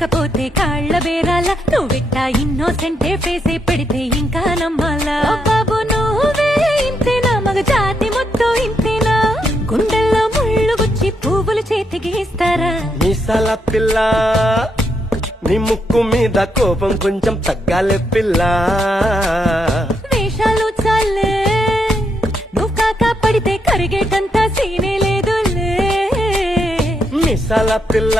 లేకపోతే కాళ్ళ బేరాల నువ్విట్టా ఇన్నోసెంటే ఫేసే పెడితే ఇంకా నమ్మాలా బాబు నువ్వే ఇంతేనా మగ జాతి మొత్తం ఇంతేనా గుండెల్లో ముళ్ళు గుచ్చి పువ్వులు చేతికి ఇస్తారా మీసాల పిల్ల నీ ముక్కు మీద కోపం కొంచెం తగ్గాలే పిల్ల వేషాలు చాలే నువ్వు కాక పడితే కరిగేటంతా సీనే లేదులే మీసాల పిల్ల